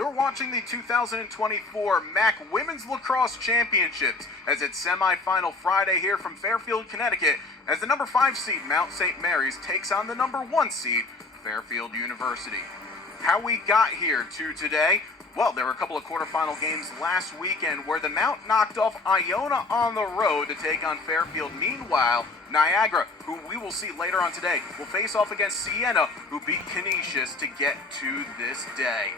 You're watching the 2024 MAAC Women's Lacrosse Championships as it's semifinal Friday here from Fairfield, Connecticut, as the number 5 seed Mount St. Mary's takes on the number 1 seed Fairfield University. How we got here to today? Well, there were a couple of quarterfinal games last weekend where the Mount knocked off Iona on the road to take on Fairfield. Meanwhile, Niagara, who we will see later on today, will face off against Siena, who beat Canisius to get to this day.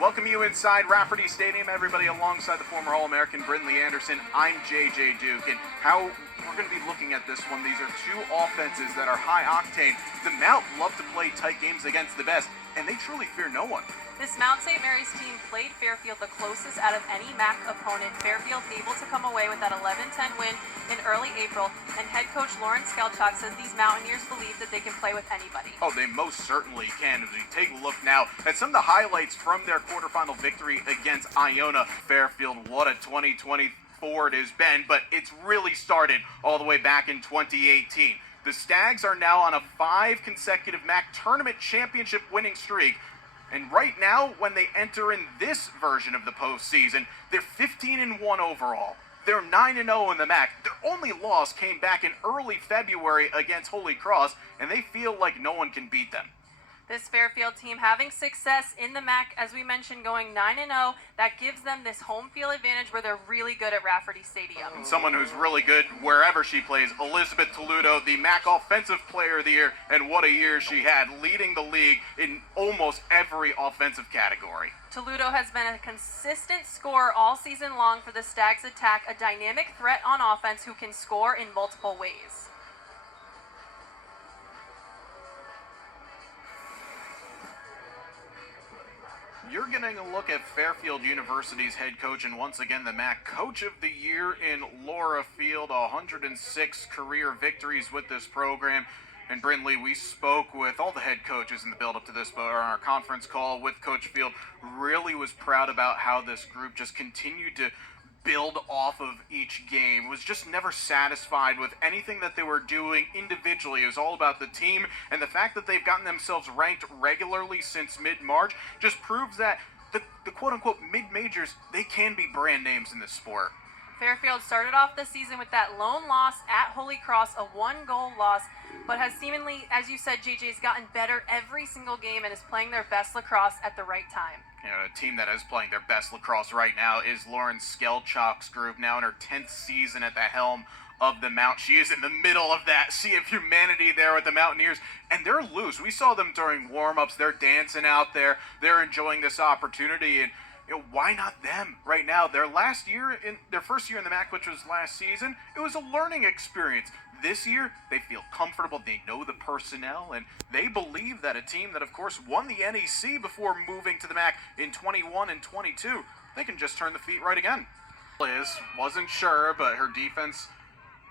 Welcome you inside Rafferty Stadium, everybody, alongside the former All-American Brindley Anderson. I'm JJ Duke, and how we're going to be looking at this one. These are two offenses that are high octane. The Mount love to play tight games against the best, and they truly fear no one. This Mount St. Mary's team played Fairfield the closest out of any MAAC opponent. Fairfield able to come away with that 11-10 win in early April, and head coach Lauren Skelchak says these Mountaineers believe that they can play with anybody. Oh, they most certainly can. As we take a look now at some of the highlights from their quarterfinal victory against Iona. Fairfield, what a 2024 it has been, but it's really started all the way back in 2018. The Stags are now on a 5 consecutive MAAC tournament championship winning streak. And right now, when they enter in this version of the postseason, they're 15-1 overall. They're 9-0 in the MAAC. Their only loss came back in early February against Holy Cross, and they feel like no one can beat them. This Fairfield team having success in the MAAC, as we mentioned, going 9-0, that gives them this home field advantage where they're really good at Rafferty Stadium. And someone who's really good wherever she plays, Elizabeth Toledo, the MAAC Offensive Player of the Year, and what a year she had, leading the league in almost every offensive category. Toledo has been a consistent scorer all season long for the Stags attack, a dynamic threat on offense who can score in multiple ways. You're getting a look at Fairfield University's head coach and once again the MAAC Coach of the Year in Laura Field. 106 career victories with this program. And Brindley, we spoke with all the head coaches in the build-up to this, but on our conference call with Coach Field, really was proud about how this group just continued to build off of each game, was just never satisfied with anything that they were doing individually. It was all about the team, and the fact that they've gotten themselves ranked regularly since mid-March just proves that the quote-unquote mid-majors, they can be brand names in this sport. Fairfield started off the season with that lone loss at Holy Cross, a 1-goal loss, but has seemingly, as you said, JJ, has gotten better every single game and is playing their best lacrosse at the right time. You know, a team that is playing their best lacrosse right now is Lauren Skelchak's group, now in her 10th season at the helm of the Mount. She is in the middle of that sea of humanity there with the Mountaineers, and they're loose. We saw them during warm-ups. They're dancing out there. They're enjoying this opportunity, and you know, why not them right now? Their first year in the MAAC, which was last season, it was a learning experience. This year, they feel comfortable, they know the personnel, and they believe that a team that, of course, won the NEC before moving to the MAAC in 21 and 22, they can just turn the feet right again. Liz wasn't sure, but her defense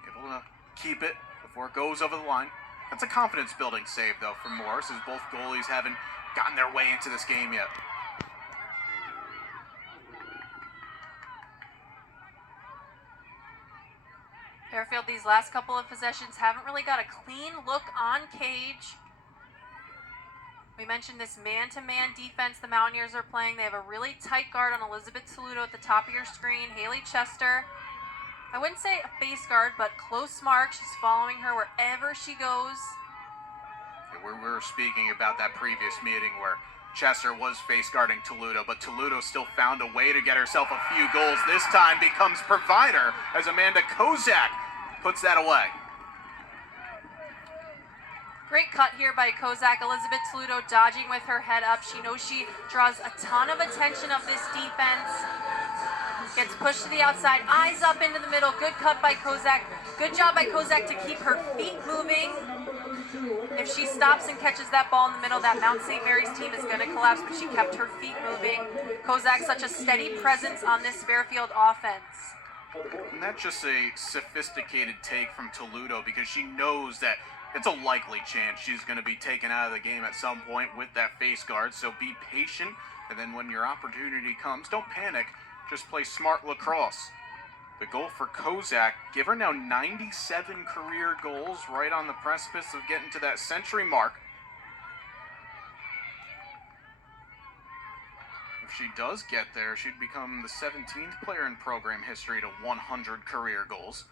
able to keep it before it goes over the line. That's a confidence-building save, though, from Morris, as both goalies haven't gotten their way into this game yet. Fairfield, these last couple of possessions, haven't really got a clean look on cage. We mentioned this man-to-man defense the Mountaineers are playing. They have a really tight guard on Elizabeth Toledo at the top of your screen. Haley Chester, I wouldn't say a face guard, but close mark. She's following her wherever she goes. We were speaking about that previous meeting where Chester was face guarding Toledo, but Toledo still found a way to get herself a few goals. This time becomes provider as Amanda Kozak puts that away. Great cut here by Kozak. Elizabeth Toledo dodging with her head up. She knows she draws a ton of attention of this defense. Gets pushed to the outside, eyes up into the middle. Good cut by Kozak. Good job by Kozak to keep her feet moving. If she stops and catches that ball in the middle, that Mount St. Mary's team is going to collapse, but she kept her feet moving. Kozak, such a steady presence on this Fairfield offense. And that's just a sophisticated take from Toledo because she knows that it's a likely chance she's going to be taken out of the game at some point with that face guard. So be patient, and then when your opportunity comes, don't panic. Just play smart lacrosse. The goal for Kozak, give her now 97 career goals, right on the precipice of getting to that century mark. if she does get there, she'd become the 17th player in program history to 100 career goals.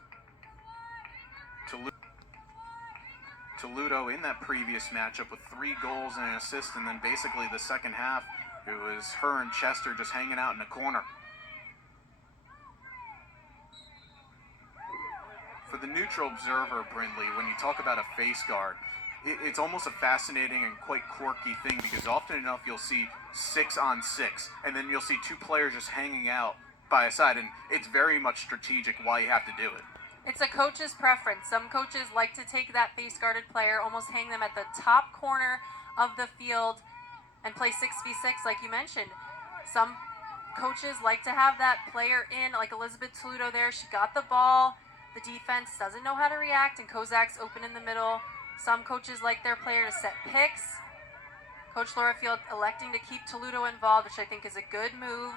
Toledo in that previous matchup with 3 goals and an assist, and then basically the second half, it was her and Chester just hanging out in the corner. For the neutral observer, Brindley, when you talk about a face guard, it's almost a fascinating and quite quirky thing, because often enough you'll see 6-on-6, and then you'll see 2 players just hanging out by a side, and it's very much strategic why you have to do it. It's a coach's preference. Some coaches like to take that face-guarded player, almost hang them at the top corner of the field, and play 6v6 like you mentioned. Some coaches like to have that player in, like Elizabeth Toledo there. She got the ball. The defense doesn't know how to react, and Kozak's open in the middle. Some coaches like their player to set picks. Coach Laura Field electing to keep Toledo involved, which I think is a good move.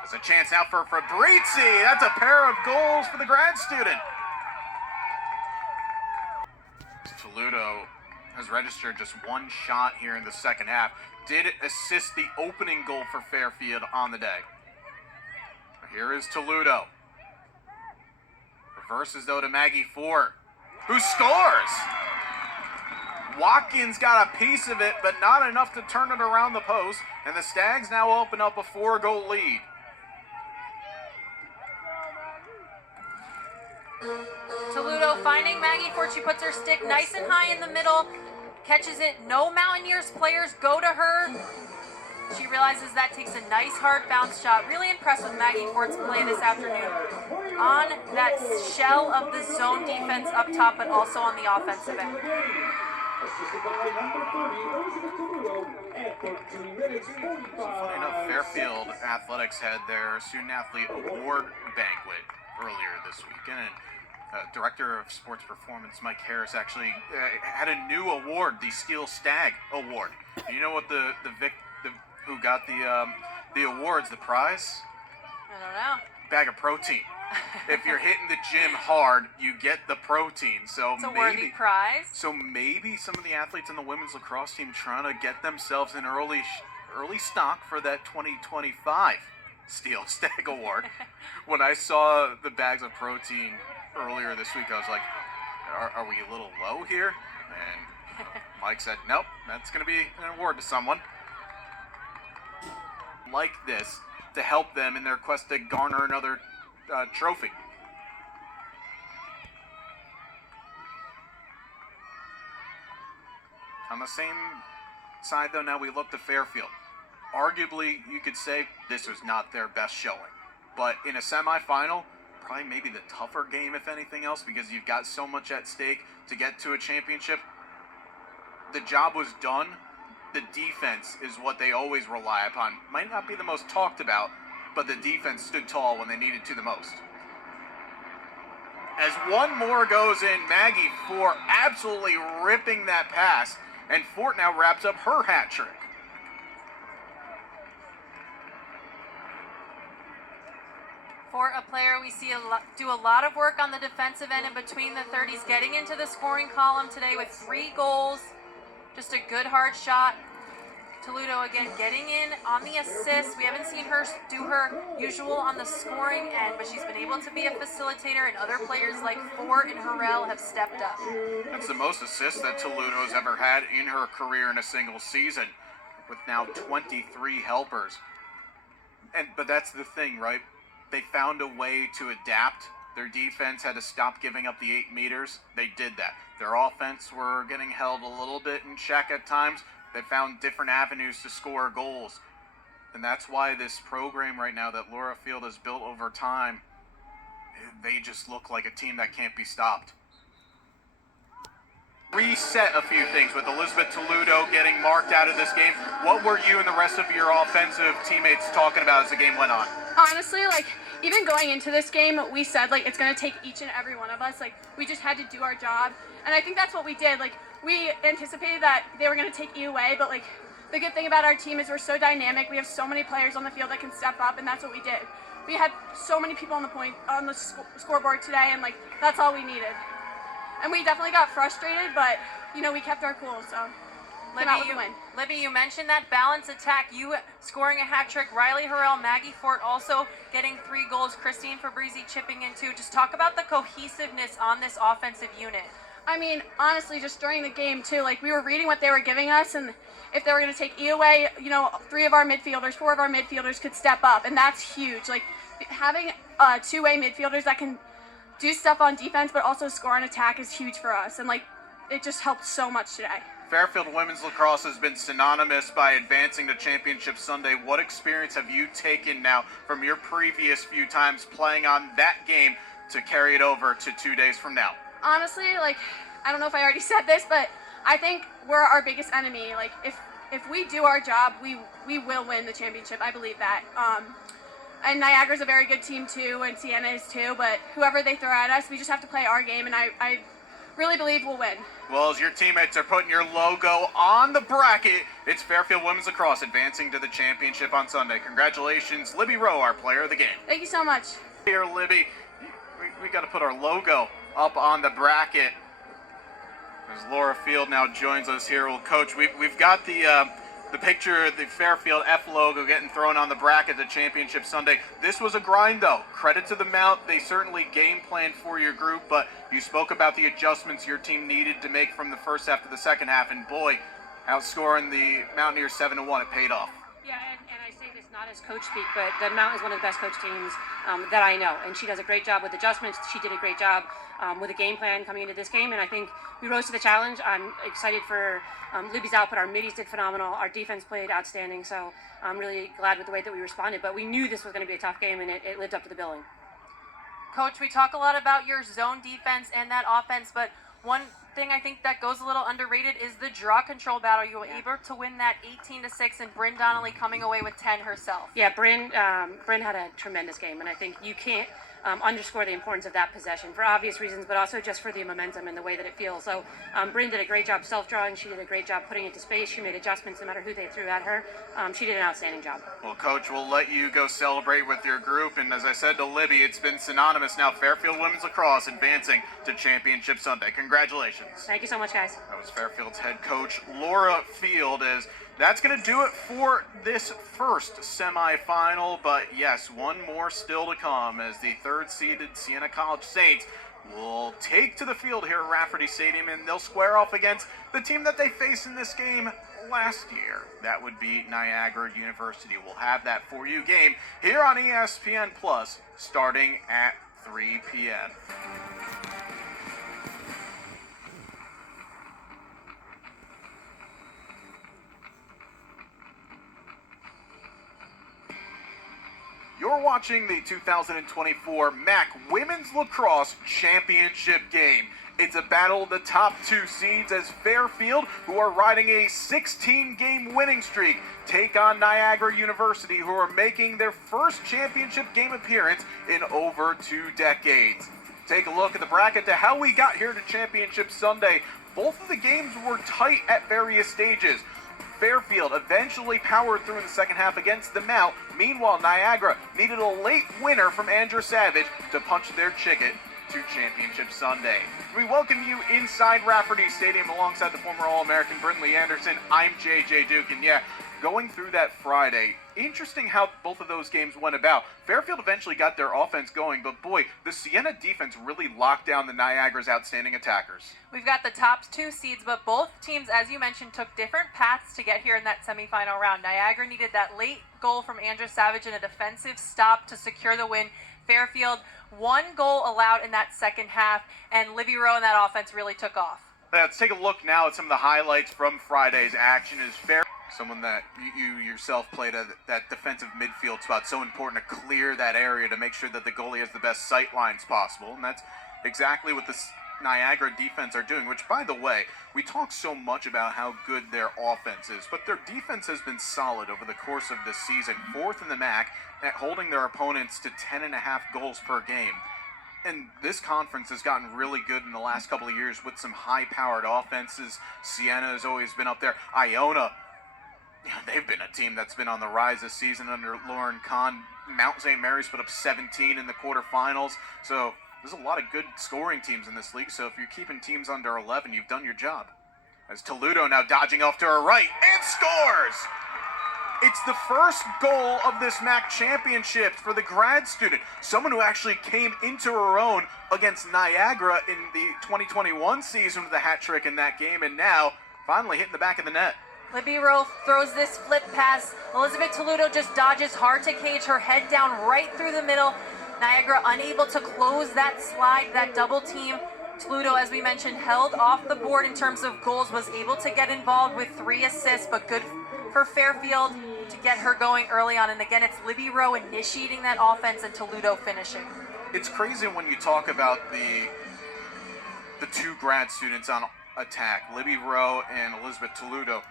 There's a chance now for Fabrizi. That's a pair of goals for the grad student. Toledo has registered just 1 shot here in the second half. Did assist the opening goal for Fairfield on the day. Here is Toledo. Reverses though to Maggie Ford, who scores. Watkins got a piece of it, but not enough to turn it around the post, and the Stags now open up a 4-goal lead. Toledo finding Maggie Ford. She puts her stick nice and high in the middle, catches it. No Mountaineers players go to her. She realizes that takes a nice hard bounce shot. Really impressed with Maggie Ford's play this afternoon on that shell of the zone defense up top, but also on the offensive end. Funny enough, Fairfield Athletics had their student athlete award banquet earlier this weekend, and Director of Sports Performance Mike Harris actually had a new award, the Steel Stag Award. And you know what who got the awards, the prize? I don't know. Bag of protein. If you're hitting the gym hard, you get the protein. So it's a worthy prize. So maybe some of the athletes in the women's lacrosse team trying to get themselves an early stock for that 2025 Steel Stag Award. When I saw the bags of protein earlier this week, I was like, are we a little low here? And Mike said, nope, that's going to be an award to someone like this to help them in their quest to garner another trophy. On the same side, though, now we look to Fairfield. Arguably, you could say this was not their best showing. But in a semifinal, probably maybe the tougher game, if anything else, because you've got so much at stake to get to a championship. The job was done. The defense is what they always rely upon. Might not be the most talked about, but the defense stood tall when they needed to the most. As one more goes in, Maggie Ford absolutely ripping that pass, and Fort now wraps up her hat trick. For a player we see do a lot of work on the defensive end and between the 30s, getting into the scoring column today with 3 goals. Just a good hard shot. Toledo again getting in on the assist. We haven't seen her do her usual on the scoring end, but she's been able to be a facilitator, and other players like Ford and Harrell have stepped up. That's the most assists that Toledo's ever had in her career in a single season, with now 23 helpers. But that's the thing, right? They found a way to adapt. Their defense had to stop giving up the 8 meters. They did that. Their offense were getting held a little bit in check at times. They found different avenues to score goals. And that's why this program right now that Laura Field has built over time, they just look like a team that can't be stopped. Reset a few things with Elizabeth Toledo getting marked out of this game. What were you and the rest of your offensive teammates talking about as the game went on? Honestly, even going into this game, we said, it's going to take each and every one of us. We just had to do our job. And I think that's what we did. We anticipated that they were going to take E away, but, the good thing about our team is we're so dynamic. We have so many players on the field that can step up, and that's what we did. We had so many people on the scoreboard today, and, that's all we needed. And we definitely got frustrated, but, we kept our cool, so. came out with a win. Libby, you mentioned that balance attack. You scoring a hat trick. Riley Harrell, Maggie Fort also getting 3 goals. Christine Fabrizi chipping in too. Just talk about the cohesiveness on this offensive unit. I mean, honestly, just during the game too, like we were reading what they were giving us, and if they were going to take E away, 3 of our midfielders, 4 of our midfielders could step up, and that's huge. Like having 2-way midfielders that can do stuff on defense but also score on attack is huge for us, and like it just helped so much today. Fairfield women's lacrosse has been synonymous by advancing to Championship Sunday. What experience have you taken now from your previous few times playing on that game to carry it over to 2 days from now? Honestly, like, I don't know if I already said this, but I think we're our biggest enemy. Like, if we do our job, we will win the championship. I believe that. And Niagara's a very good team too, and Siena is too, but whoever they throw at us, we just have to play our game, and I really believe we'll win. Well, as your teammates are putting your logo on the bracket, it's Fairfield Women's Lacrosse advancing to the championship on Sunday. Congratulations, Libby Rowe, our player of the game. Thank you so much. Here, Libby, we got to put our logo up on the bracket. As Laura Field now joins us here, well, Coach, we've got the picture of the Fairfield F logo getting thrown on the bracket at Championship Sunday. This was a grind, though. Credit to the Mount. They certainly game planned for your group, but you spoke about the adjustments your team needed to make from the first half to the second half, and boy, outscoring the Mountaineers 7-1, it paid off. Yeah, and I say this not as coach speak, but the Mount is one of the best coach teams that I know, and she does a great job with adjustments. She did a great job with a game plan coming into this game, and I think we rose to the challenge. I'm excited for Libby's output. Our middies did phenomenal. Our defense played outstanding, so I'm really glad with the way that we responded, but we knew this was going to be a tough game, and it lived up to the billing. Coach, we talk a lot about your zone defense and that offense, but one thing I think that goes a little underrated is the draw control battle. You were able to win that 18-6, and Bryn Donnelly coming away with 10 herself. Yeah, Bryn had a tremendous game, and I think you can't underscore the importance of that possession for obvious reasons, but also just for the momentum and the way that it feels. So Bryn did a great job self-drawing. She did a great job putting it to space. She made adjustments no matter who they threw at her. She did an outstanding job. Well, Coach, we'll let you go celebrate with your group, and as I said to Libby, it's been synonymous now. Fairfield Women's Lacrosse advancing to Championship Sunday. Congratulations. Thank you so much, guys. That was Fairfield's head coach, Laura Field, as that's going to do it for this first semifinal, but yes, one more still to come as the third-seeded Siena College Saints will take to the field here at Rafferty Stadium, and they'll square off against the team that they faced in this game last year. That would be Niagara University. We'll have that for you game here on ESPN Plus starting at 3 p.m. You're watching the 2024 MAAC Women's Lacrosse Championship game. It's a battle of the top 2 seeds as Fairfield, who are riding a 16-game winning streak, take on Niagara University, who are making their first championship game appearance in over 2 decades. Take a look at the bracket to how we got here to Championship Sunday. Both of the games were tight at various stages. Fairfield eventually powered through in the second half against the Mount. Meanwhile, Niagara needed a late winner from Andrew Savage to punch their ticket to Championship Sunday. We welcome you inside Rafferty Stadium alongside the former All-American Brinley Anderson. I'm JJ Duke, and yeah, going through that Friday, interesting how both of those games went about. Fairfield eventually got their offense going, but boy, the Siena defense really locked down the Niagara's outstanding attackers. We've got the top 2 seeds, but both teams, as you mentioned, took different paths to get here in that semifinal round. Niagara needed that late goal from Andrew Savage and a defensive stop to secure the win. Fairfield, 1 goal allowed in that second half, and Libby Rowe and that offense really took off. Let's take a look now at some of the highlights from Friday's action. Is Fair someone that you yourself played at that defensive midfield spot, so important to clear that area to make sure that the goalie has the best sight lines possible, and that's exactly what the Niagara defense are doing, which, by the way, we talk so much about how good their offense is, but their defense has been solid over the course of this season, 4th in the MAAC at holding their opponents to 10.5 goals per game. And this conference has gotten really good in the last couple of years with some high-powered offenses. Siena has always been up there. Iona, they've been a team that's been on the rise this season under Lauren Kahn. Mount St. Mary's put up 17 in the quarterfinals. So there's a lot of good scoring teams in this league. So if you're keeping teams under 11, you've done your job. As Toledo now dodging off to her right and scores! It's the first goal of this MAAC championship for the grad student. Someone who actually came into her own against Niagara in the 2021 season with a hat trick in that game, and now finally hitting the back of the net. Libby Rowe throws this flip pass. Elizabeth Toledo just dodges hard to cage, her head down right through the middle. Niagara unable to close that slide, that double team. Toledo, as we mentioned, held off the board in terms of goals, was able to get involved with 3 assists, but good for Fairfield to get her going early on. And again, it's Libby Rowe initiating that offense and Toledo finishing. It's crazy when you talk about the 2 grad students on attack, Libby Rowe and Elizabeth Toledo.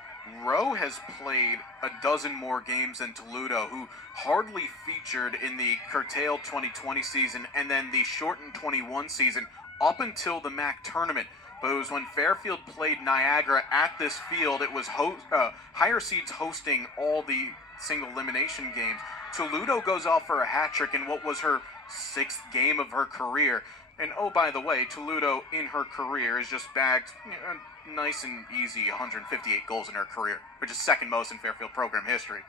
Rowe has played a dozen more games than Toledo, who hardly featured in the curtailed 2020 season and then the shortened 21 season up until the MAAC tournament. But it was when Fairfield played Niagara at this field, it was higher seeds hosting all the single elimination games. Toledo goes off for a hat trick in what was her 6th game of her career. And oh, by the way, Toledo in her career has just bagged nice and easy 158 goals in her career, which is 2nd most in Fairfield program history.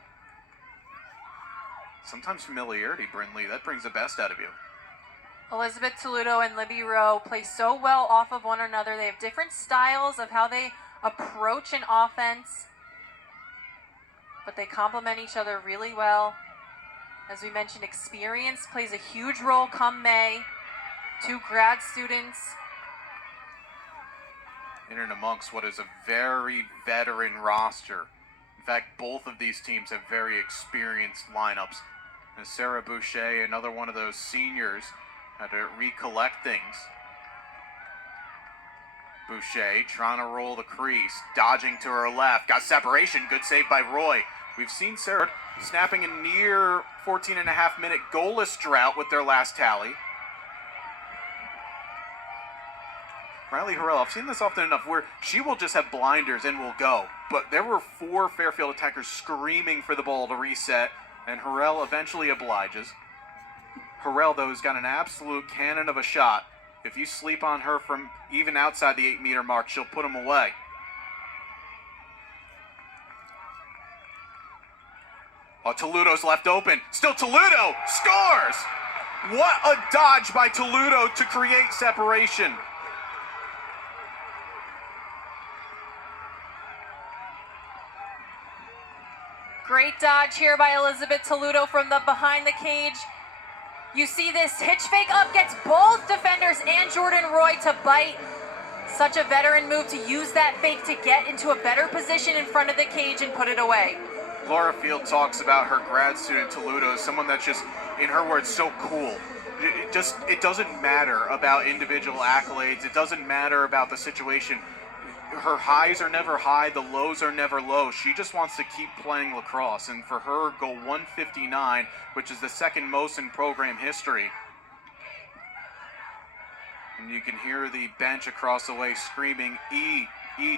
Sometimes familiarity, Brindley, that brings the best out of you. Elizabeth Toledo and Libby Rowe play so well off of one another. They have different styles of how they approach an offense, but they complement each other really well. As we mentioned, experience plays a huge role come May. 2 grad students. In and amongst what is a very veteran roster. In fact, both of these teams have very experienced lineups. And Sarah Boucher, another one of those seniors, had to recollect things. Boucher trying to roll the crease, dodging to her left, got separation, good save by Roy. We've seen Sarah snapping a near 14.5-minute goalless drought with their last tally. Riley Harrell, I've seen this often enough where she will just have blinders and will go. But there were 4 Fairfield attackers screaming for the ball to reset, and Harrell eventually obliges. Harrell, though, has got an absolute cannon of a shot. If you sleep on her from even outside the 8-meter mark, she'll put them away. Oh, Toledo's left open. Still Toledo scores! What a dodge by Toledo to create separation. Great dodge here by Elizabeth Toledo from the behind the cage. You see this hitch fake up, gets both defenders and Jordan Roy to bite. Such a veteran move to use that fake to get into a better position in front of the cage and put it away. Laura Field talks about her grad student Toledo as someone that's just, in her words, so cool. It doesn't matter about individual accolades. It doesn't matter about the situation. Her highs are never high, the lows are never low. She just wants to keep playing lacrosse, and for her, go 159, which is the 2nd most in program history. And you can hear the bench across the way screaming, E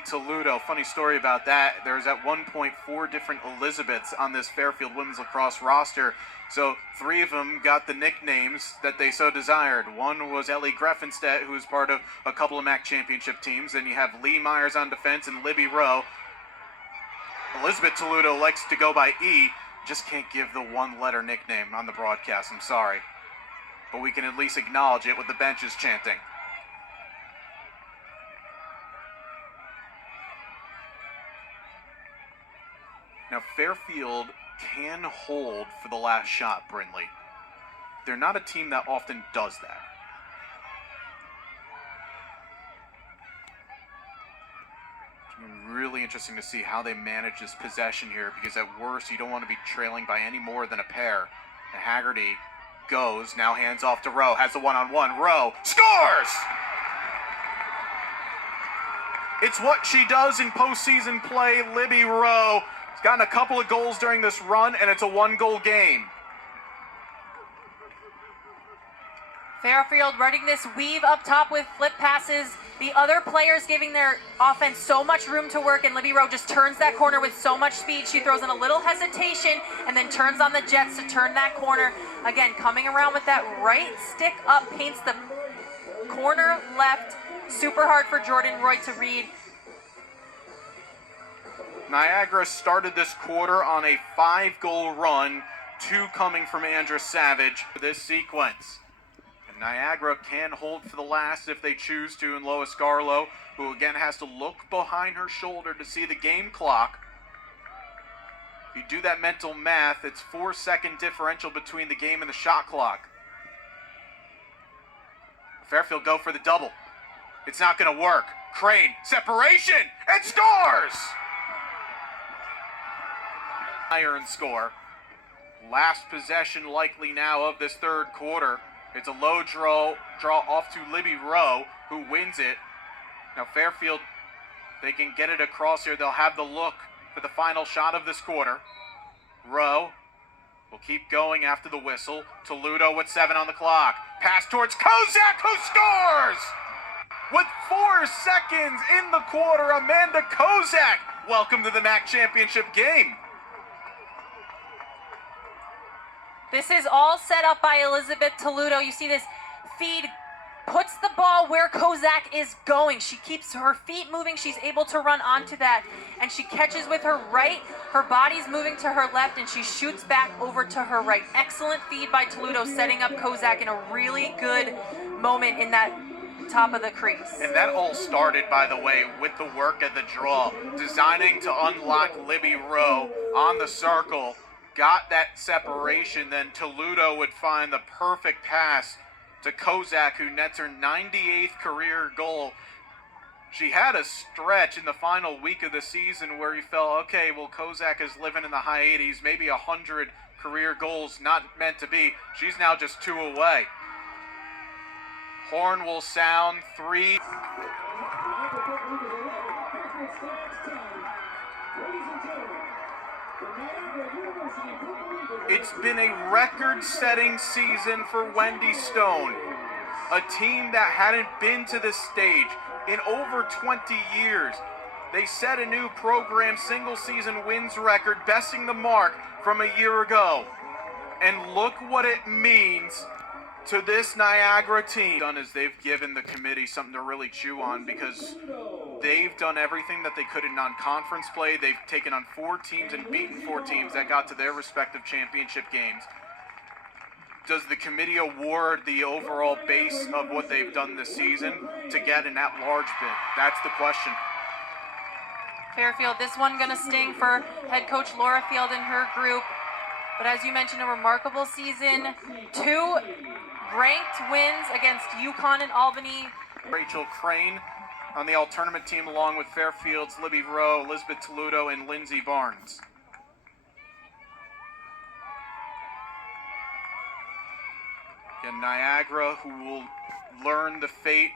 Toledo. Funny story about that, there's at one point 4 different Elizabeths on this Fairfield women's lacrosse roster. So 3 of them got the nicknames that they so desired. One was Ellie Greffenstedt, who was part of a couple of MAAC championship teams. Then you have Lee Myers on defense and Libby Rowe. Elizabeth Toledo likes to go by E, just can't give the 1-letter nickname on the broadcast, I'm sorry. But we can at least acknowledge it with the benches chanting. Now Fairfield can hold for the last shot, Brindley. They're not a team that often does that. It's really interesting to see how they manage this possession here, because at worst you don't want to be trailing by any more than a pair. And Haggerty goes, now hands off to Rowe, has the one-on-one, Rowe scores! It's what she does in postseason play, Libby Rowe. Gotten a couple of goals during this run, and it's a 1-goal game. Fairfield running this weave up top with flip passes. The other players giving their offense so much room to work, and Libby Rowe just turns that corner with so much speed. She throws in a little hesitation and then turns on the jets to turn that corner. Again, coming around with that right stick up, paints the corner left. Super hard for Jordan Roy to read. Niagara started this quarter on a 5-goal run, 2 coming from Andra Savage for this sequence. And Niagara can hold for the last if they choose to, and Lois Garlow, who again has to look behind her shoulder to see the game clock. If you do that mental math, it's 4-second differential between the game and the shot clock. Fairfield go for the double. It's not going to work. Crane, separation, and scores! Iron score. Last possession likely now of this third quarter. It's a low draw off to Libby Rowe, who wins it. Now Fairfield, they can get it across here. They'll have the look for the final shot of this quarter. Rowe will keep going after the whistle. Toledo with 7 on the clock. Pass towards Kozak, who scores! With 4 seconds in the quarter, Amanda Kozak. Welcome to the MAAC championship game. This is all set up by Elizabeth Toledo. You see this feed puts the ball where Kozak is going. She keeps her feet moving. She's able to run onto that, and she catches with her right. Her body's moving to her left, and she shoots back over to her right. Excellent feed by Toledo, setting up Kozak in a really good moment in that top of the crease. And that all started, by the way, with the work at the draw, designing to unlock Libby Rowe on the circle. Got that separation, then Toledo would find the perfect pass to Kozak, who nets her 98th career goal. She had a stretch in the final week of the season where you felt, okay, well, Kozak is living in the high 80s, maybe 100 career goals, not meant to be. She's now just 2 away. Horn will sound 3. It's been a record-setting season for Wendy Stone, a team that hadn't been to this stage in over 20 years. They set a new program single-season wins record, besting the mark from a year ago. And look what it means to this Niagara team. Done is they've given the committee something to really chew on, because they've done everything that they could in non-conference play. They've taken on 4 teams and beaten 4 teams that got to their respective championship games. Does the committee award the overall base of what they've done this season to get an at-large bid? That's the question. Fairfield, this one gonna sting for head coach Laura Field and her group. But as you mentioned, a remarkable season. 2 ranked wins against UConn and Albany. Rachel Crane on the all-tournament team, along with Fairfield's Libby Rowe, Elizabeth Toledo, and Lindsay Barnes. And Niagara, who will learn the fate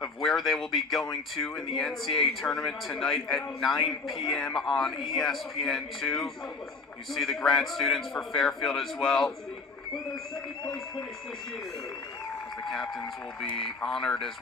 of where they will be going to in the NCAA tournament tonight at 9 p.m. on ESPN2. You see the grad students for Fairfield as well, as the captains will be honored as well.